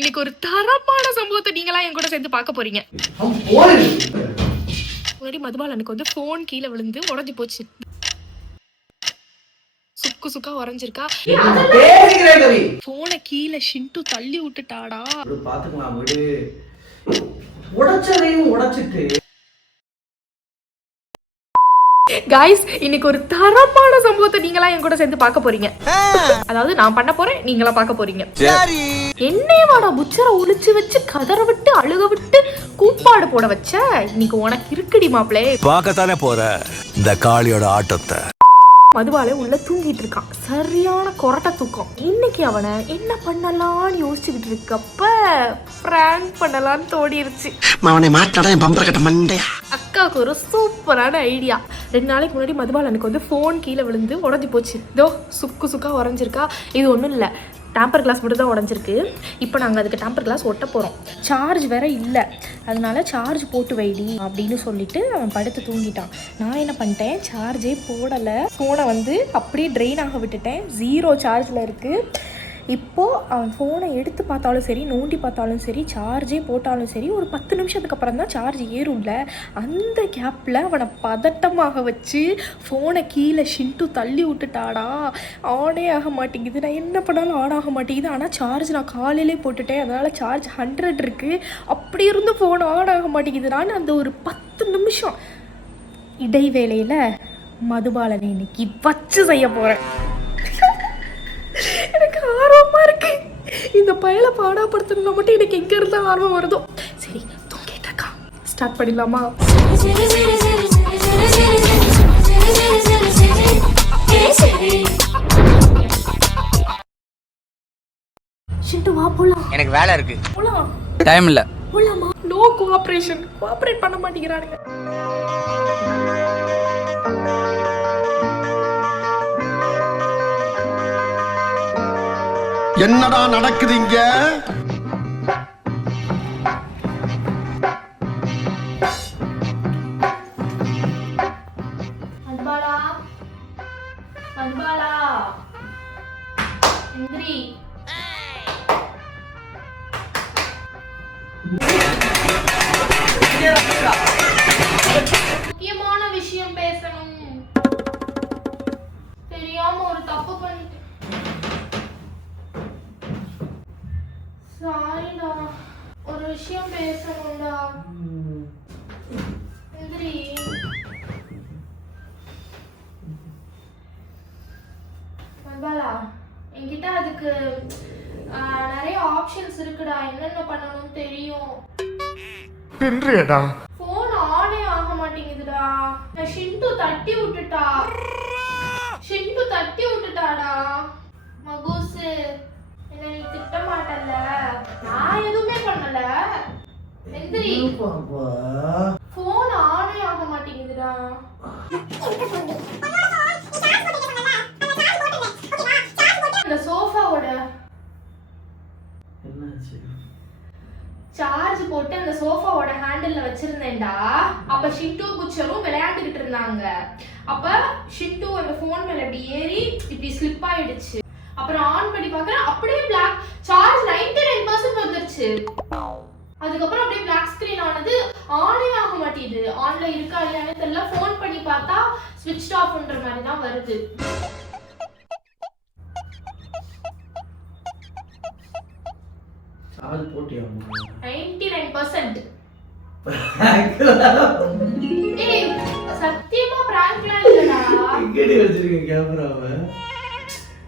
இன்னைக்கு ஒரு தரமான சம்பவத்தை நீங்களா என் கூட சேர்ந்து பார்க்க போறீங்க. முன்னாடி மதுபாலனுக்கு வந்து போன் கீழே விழுந்து உடஞ்சி போச்சு. சுக்கு சுக்கா உறைஞ்சிருக்கா. போனை கீழே ஷிண்டு தள்ளி விட்டுட்டாடா. பாத்துக்கலாம் விடு. உடைச்சதையும் உடைச்சிட்டு गाइस இன்னைக்கு ஒரு தரமான சம்பவத்தை நீங்களா என் கூட சேர்ந்து பார்க்க போறீங்க. அதாவது நான் பண்ண போறேன், நீங்களா பார்க்க போறீங்க. என்னையவாடா புச்சரை ஒளிச்சு வச்சு கதற விட்டு அழுக விட்டு கூப்பாடு போட வச்ச. இன்னைக்கு உனக்கு இருக்குடி மாப்ளே. பார்க்கத்தானே போற இந்த காளியோட ஆட்டத்தை. மதுபாலே உள்ள தூங்கிட்டு இருக்கான். சரியான கொரட்டை தூக்கம். இன்னைக்கு அவனை என்ன பண்ணலாம்னு யோசிச்சுக்கிட்டு இருக்கப்ப பிராங்க் பண்ணலாம்னு தோடிருச்சு. அக்காவுக்கு ஒரு சூப்பரான ஐடியா. 2 நாளைக்கு முன்னாடி மதுபாலனுக்கு வந்து போன் கீழே விழுந்து உடஞ்சி போச்சு. இதோ சுக்கு சுக்கா உறைஞ்சிருக்கா. இது ஒன்றும் இல்லை, டேம்பர் கிளாஸ் மட்டும் தான் உடஞ்சிருக்கு. இப்போ நாங்கள் அதுக்கு டேம்பர் கிளாஸ் ஒட்ட போகிறோம். சார்ஜ் வேற இல்லை, அதனால சார்ஜ் போட்டு வைடி அப்படின்னு சொல்லிட்டு அவன் படுத்து தூங்கிட்டான். நான் என்ன பண்ணிட்டேன், சார்ஜே போடலை, ஃபோனை வந்து அப்படியே ட்ரெயின் ஆக விட்டுட்டேன். 0 சார்ஜில் இருக்குது. இப்போது அவன் ஃபோனை எடுத்து பார்த்தாலும் சரி, நோண்டி பார்த்தாலும் சரி, சார்ஜே போட்டாலும் சரி, ஒரு 10 நிமிஷத்துக்கு அப்புறம் தான் சார்ஜ் ஏறும்ல. அந்த கேப்பில் அவனை பதட்டமாக வச்சு ஃபோனை கீழே ஷிண்டு தள்ளி விட்டுட்டாடா. ஆனே ஆக மாட்டேங்குது. நான் என்ன பண்ணாலும் ஆன் ஆக மாட்டேங்குது. ஆனால் சார்ஜ் நான் காலையிலே போட்டுட்டேன், அதனால் சார்ஜ் 100 இருக்குது. அப்படி இருந்து ஃபோன் ஆன் ஆக மாட்டேங்குது. நான் அந்த ஒரு 10 நிமிஷம் இடைவேளையில் மதுபாலனை இன்னைக்கு வச்சு செய்ய போகிறேன். எனக்கு ஆர்வமா இருக்கு. இந்த பயலை பாடாப்படுத்தணும்னா மட்டும் எனக்கு எங்க இருந்தா ஆர்வம் வருதோ. சரி தூங்கிட்டு இருக்கா, ஸ்டார்ட் பண்ணிடலாமா? ஷிண்டு வா போலாம். எனக்கு வேலை இருக்கு. போலாம். டைம் இல்ல. போலாமா? No cooperation. கோஆபரேட் பண்ண மாட்டேங்கிறானுங்க. என்னடா நடக்குது இங்க? மதுபாலா, மதுபாலா, இந்திரி. முக்கியமான விஷயம் பேசணும். தெரியாம ஒரு தப்பு பண்ணிட்டேன். சாரிடா, ஒரு விஷயம் பேசணும்டா. எந்திரி. மதுபாலா, என்கிட்ட அதுக்கு நிறைய ஆப்ஷன்ஸ் இருக்குடா. என்னென்ன பண்ணணும்னு தெரியும். போன் ஆனே ஆக மாட்டேங்குதுடா. ஷிண்டு தட்டி விட்டுட்டா. ஷிண்டு தட்டி விட்டுட்டாடா. மகூசு, என்ன நீ திட்ட மாட்டல்ல? நான் எதுவுமே பண்ணல. எந்திரி. போன் ஆனே ஆக மாட்டேங்குதுடா. இந்த சோஃபாவோட சார்ஜ் போட்டு அந்த சோஃபாவோட ஹேண்டில்ல வச்சிருந்தேன்டா. அப்ப ஷிண்டு புச்சரும் விளையாண்டுகிட்டு இருந்தாங்க. அப்ப ஷிண்டு அந்த போன் மேல இப்படி ஏறி இப்படி ஸ்லிப் ஆயிடுச்சு. அப்புறம் ஆன் பண்ணி பார்க்கறேன், அப்படியே பிளாக் சார்ஜ் 99% வந்துருச்சு. அதுக்கப்புறம் அப்படியே பிளாக் ஸ்கிரீன் ஆனது. ஆனே ஆக மாட்டேங்குது. ஆன்ல இருக்கா இல்லையானே தெரியல. ஃபோன் பண்ணி பார்த்தா ஸ்விட்ச் ஆஃப்ன்ற மாதிரி தான் வருது. சார்ஜ் போட்டியா? 99%. ஏய் சத்தியமா பிராங்க்லாம் இல்லடா. எங்கடி வச்சிருக்கீங்க கேமராவை?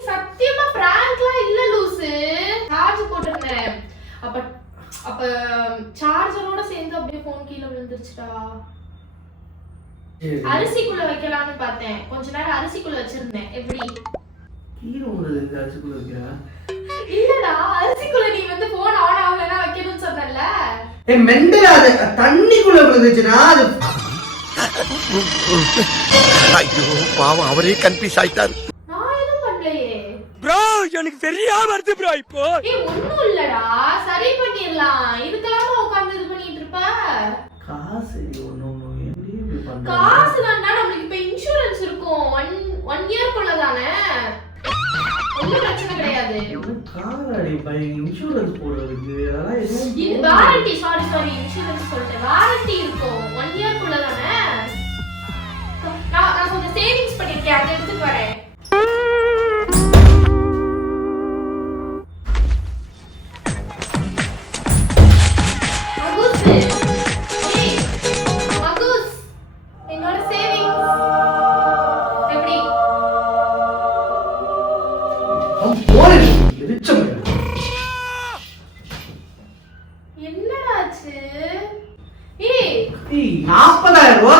சத்தியமா பிராங்க்லாம் இல்ல லூசு. சார்ஜ் போட்டுட்டேன். அப்ப சார்ஜரோட சேர்ந்து அப்படியே போன் கீழ விழுந்துருச்சுடா. அரிசிக்குள்ள வைக்கலாம்னு பார்த்தேன். கொஞ்ச நேரம் அரிசிக்குள்ள வச்சிருந்தேன். எப்படி கீழ விழுந்தது? அரிசிக்குள்ள வைக்கிறா? இல்லடா, அரிசிக்குள்ள நீ வந்து போன் ஆன் ஆகலனா வைக்கணும்னு சொன்னல்ல. ஏய் மெண்டல், அது தண்ணிக்குள்ள விழுந்துச்சுனா அது. ஐயோ பாவம், அவரே கன்ஃபியூஸ் ஆயிட்டாரு. நான் எதுவும் பண்ணலையே ப்ரோ. எனக்கு தெரியாம வருது ப்ரோ. இப்போ ஏய் ஒண்ணும் இல்லடா, சரி பண்ணிரலாம். இதுக்கெல்லாம் உட்கார்ந்து இது பண்ணிட்டு இருப்ப. காசு ஒண்ணு எப்படி இப்படி பண்ற? காசு தான்டா, நமக்கு இப்ப இன்சூரன்ஸ் இருக்கும். 1 இயர்க்குள்ள தானே. ஒன்றும் பிரச்சனை கிடையாது. காராடி பைக் இன்சூரன்ஸ் போடுறதுக்கு அதெல்லாம் எதுவும் இது வாரண்டி. சாரி இன்சூரன்ஸ் சொல்லிட்டேன். வாரண்டி இருக்கும் 1 இயர்க்குள்ள தானே. நான் கொஞ்சம் சேவிங்ஸ் பண்ணிருக்கேன், அதை எடுத்துட்டு வரேன்.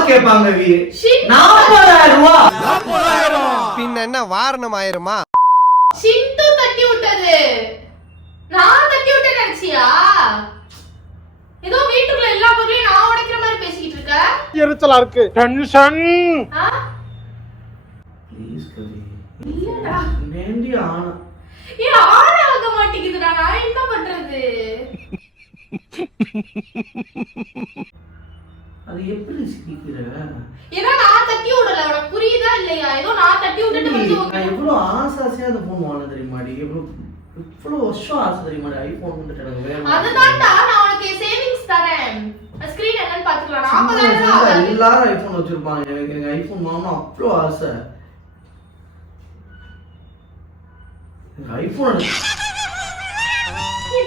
கேட்பாங்க. 40,000 ரூபாய் பின்ன என்ன வாரணம் ஆயிருமா? சிண்டு தட்டி விட்டது. நான் தட்டி விட்டேன் நினைச்சியா? ஏதோ வீட்டுக்குள்ள எல்லா பொருளையும் நான் உடைக்கிற மாதிரி பேசிக்கிட்டு இருக்க. எரிச்சலா இருக்கு. டென்ஷன். ப்ளீஸ் கவி. இல்லடா. வேண்டி ஆனா. ஆன ஆக மாட்டேங்குதுடா. நான் என்ன பண்றது? அது எப்படி சிக்கிக்கிற? ஏன்னா நான் தட்டி விடல. உனக்கு புரியுதா இல்லையா? ஏதோ நான் தட்டி விட்டுட்டு வந்து நான் எவ்வளவு ஆசையா அந்த போன் வாங்க தெரியுமாடி? எவ்வளவு வருஷம் ஆசை தெரியுமாடி? ஐபோன் வந்துட்டு எனக்கு வேணும். அதுதான்டா நான் உனக்கு சேவிங்ஸ் தரேன். ஸ்கிரீன் என்னன்னு பாத்துக்கலாம். 40,000 எல்லாரும் ஐபோன் வச்சிருப்பாங்க. எனக்கு ஐபோன் வாங்கணும் அவ்வளவு ஆசை. ஐபோன்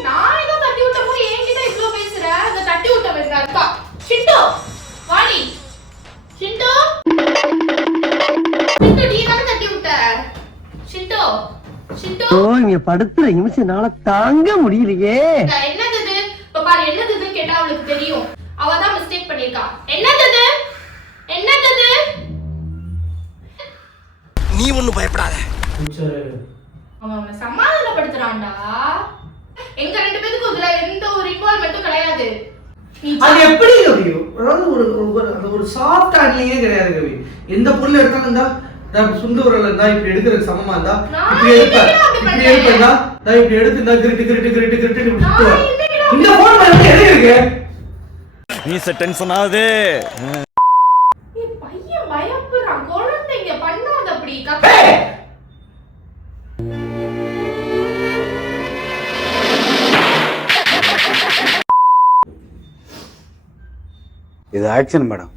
நான் ஏதோ தட்டி விட்ட போய் என்கிட்ட இவ்ளோ பேசுற? அந்த தட்டி விட்ட பேசுற இருக்கா? சிண்டு வாடி. சிண்டு நீ தான தட்டி விட்ட. சிண்டு இங்க படுத்துற நிமிஷம்னால தாங்க முடியலையே. என்னது இது? இப்ப பாரு, என்னது கேட்டா அவளுக்கு தெரியும். அவ தான் மிஸ்டேக் பண்ணிருக்கா. என்னது நீ ஒண்ணும் பயப்படாத. அவன் சமாதானப்படுத்துறான்டா. எங்க 2 பேத்துக்கும் இதுல எந்த ஒரு இன்வால்வ்மென்ட்டும் கிடையாது. அது எப்படி கவி? அதாவது ஒரு சாஃப்ட் ஹேண்ட்லிங்கே கிடையாது கவி. எந்த பொருள் எடுத்தாலும் இருந்தா சுண்டு விரல் இருந்தா இப்படி எடுக்கிறதுக்கு சமமா இருந்தா இப்படி எடுப்பா இப்படி எடுத்துருந்தா கிரிட்டு இந்த போன் வந்து எது இருக்கு? நீ டென்ஷன் ஆகுது. பையன் பயப்படுறான். குழந்தைங்க பண்ணாத அப்படி. இது ஆக்ஷன் மேடம்.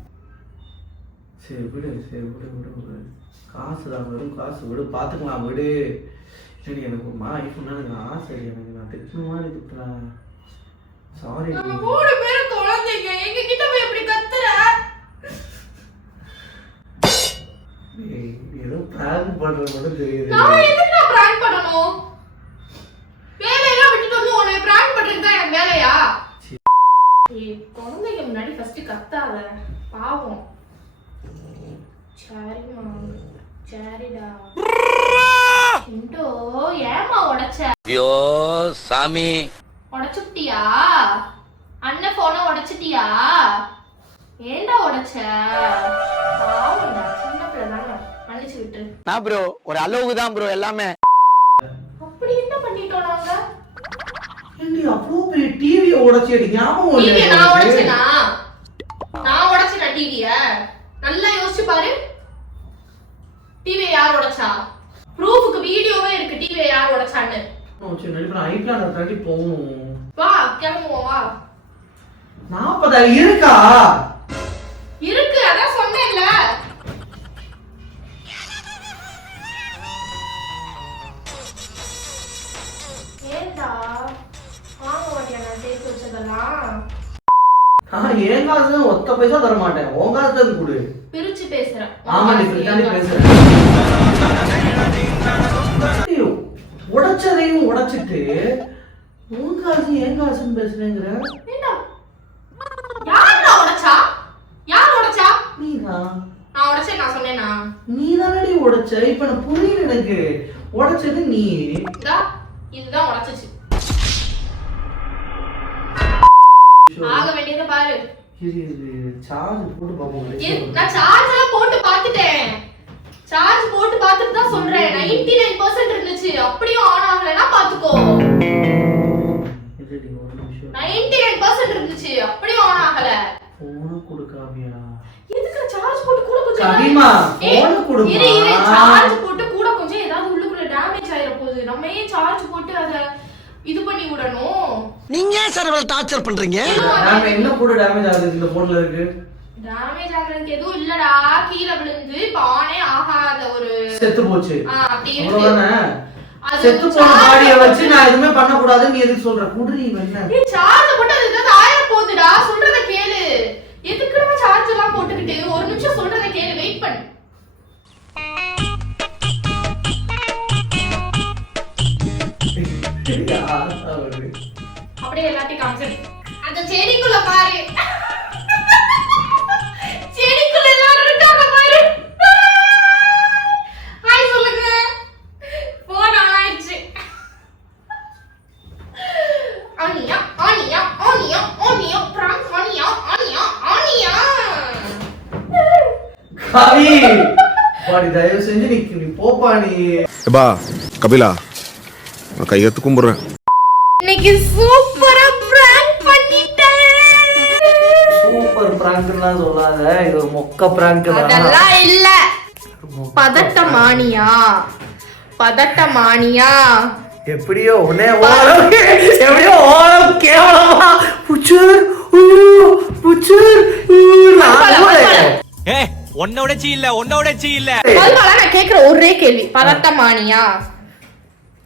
சரி விடு. காசு தான் வரும். காசு விடு, பார்த்துக்கலாம் விடு. சரி எனக்கு ஐஃபோன் எனக்கு ஆசை. எனக்கு நான் திட்டுற மாதிரி திட்டுறேன். சாரி. 3 பேரும் குழந்தைங்க. எங்க கிட்ட போய் எப்படி கத்துற? ஏதோ பிராங்க் பண்றது மட்டும் தெரியுது. நான் எதுக்கு பிராங்க் பண்ணணும்? வேலையெல்லாம் விட்டுட்டு வந்து உன்னை பிராங்க் பண்றது தான் எனக்கு வேலையா? குழந்தைங்க முன்னாடி ஃபர்ஸ்ட் கத்தாத. பாவம். சரிடா. இண்டோ ஏமா உடைச்ச? ஐயோ சாமி. உடைச்சுட்டியா? அண்ணன் போனை உடைச்சிட்டியா? ஏண்டா உடைச்ச? பாவம்டா, சின்ன பிள்ளை தானே. மன்னிச்சு விட்டு. நான் ப்ரோ ஒரு அளவுக்கு தான் ப்ரோ எல்லாமே. அப்படி என்ன பண்ணிட்டோம் நாங்க? ஏண்டி அவ்வளோ பெரிய டிவியை உடைச்சிடி? ஞாபகம் டிவியை நான் உடைச்சேனா? நான் உடைச்சேனா டிவியை? நல்லா யோசிச்சு பாரு. டிவியை யார் உடைச்சா? ப்ரூஃப்க்கு வீடியோவே இருக்கு டிவியை யார் உடைச்சான்னு. சரி நடிப்பா, ஐப்ளான் தாண்டி போகணும். வா கிளம்புவோம் வா. 40,000 இருக்கா? இருக்கு, அதான் சொன்னேன்ல. ஏண்டா வாங்க மாட்டியா நான் சேர்த்து வச்சதெல்லாம்? என் காசு ஒத்த பைசா தர மாட்டேன். உன் காசு தான் கொடு. பிரிச்சு பேசுறேன். ஆமா நீ பிரிச்சாண்டி பேசுற. உடைச்சதையும் உடைச்சிட்டு உன் காசு என் காசுன்னு பேசுறேங்கிற. யாரா உடைச்சா? யார் உடைச்சா? நீதான். நான் உடைச்சேன் நான் சொன்னேனா? நீ தானடி உடைச்ச. இப்ப நான் புரியல எனக்கு. உடைச்சது நீ. இதுதான் உடைச்சிச்சு. ஆக வேண்டியதை பாரு. சார்ஜ் போட்டு பாப்போம். நான் சார்ஜ் எல்லாம் போட்டு பார்த்துட்டேன். சார்ஜ் போட்டு பார்த்துட்டு தான் சொல்றேன். 99% இருந்துச்சு. அப்படியும் ஆன் ஆகலனா பாத்துக்கோ. 99% இருந்துச்சு. அப்படியும் ஆன் ஆகல. போன் கொடுக்காவியா? எதுக்கு சார்ஜ் போட்டு கூட கொஞ்சம் கவிமா போன் கொடுமா? சார்ஜ் போட்டு கூட கொஞ்சம் ஏதாவது உள்ளுக்குள்ள டேமேஜ் ஆயிர விடணும். நீங்க ஏன் சார் இவ்வளவு டார்ச்சர் பண்றீங்க? என்ன கூட டேமேஜ் ஆகுது இந்த போன்ல இருக்கு? டேமேஜ் ஆகுறதுக்கு எதுவும் இல்லடா, கீழ விழுந்து இப்ப ஆனே ஆகாத ஒரு செத்து போச்சு. அப்படி இருக்கு. அவ்வளவுதானே? அது செத்து போன பாடியை வச்சு நான் எதுவுமே பண்ண கூடாதுன்னு நீ எதுக்கு சொல்ற? குடுறி என்ன? நீ சார்ஜ் போட்டு அது ஏதாவது ஆயிர போகுதுடா, சொல்றத கேளு. எதுக்குடா சார்ஜ் எல்லாம் போட்டுக்கிட்டு? ஒரு நிமிஷம் சொல்றத கேளு, வெயிட் பண்ணு. அப்படியே எல்லாத்தையும் காமிச்சு அந்த செடிக்குள்ள பாரு. செடிக்குள்ள எல்லாரும் இருக்காங்க பாரு. ஹாய் சொல்லுங்க. போன் ஆன் ஆயிடுச்சு. ஆனியா ஆனியா ஆனியா ஆனியா பிரான்ஸ் ஆனியா ஆனியா ஆனியா. கவி பாடி தயவு செஞ்சு நீ போப்பா நீ. பா கபிலா நான் கையெடுத்து கும்பிடுறேன். இன்னைக்கு சூப்பரா பிராங்க் பண்ணிட்டேன். சூப்பர் பிராங்க்லாம் சொல்லாத, இது ஒரு மொக்க பிராங்க் தான். அதெல்லாம் இல்ல. பதட்டமானியா பதட்டமானியா. எப்படியோ உனே ஓரம் எப்படியோ ஓரம் கேவலமா புச்சர் புச்சர் ஏ உன்னோட சீ இல்ல மல்வாலா, நான் கேக்குற ஒரே கேள்வி, பதட்டமானியா?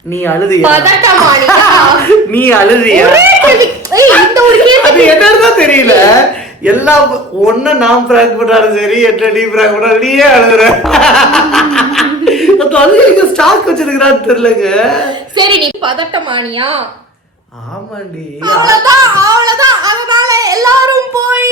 நீ அழுதியா? பதட்டமானியா? நீ அழுதியா? ஒரே கேள்வி. ஏய், இந்த ஒரு கேள்வி அது என்னன்னு தெரியல. எல்லா ஒன்ன நான் பிராங்க் பண்ணாலும் சரி, என்ன நீ பிராங்க் பண்ணாலும் நீயே அழுகுற. அது எங்க ஸ்டாக் வச்சிருக்கிறான்னு தெரியலங்க. சரி, நீ பதட்டமானியா? ஆமாண்டி. அவ்வளவுதான். அதனால எல்லாரும் போய்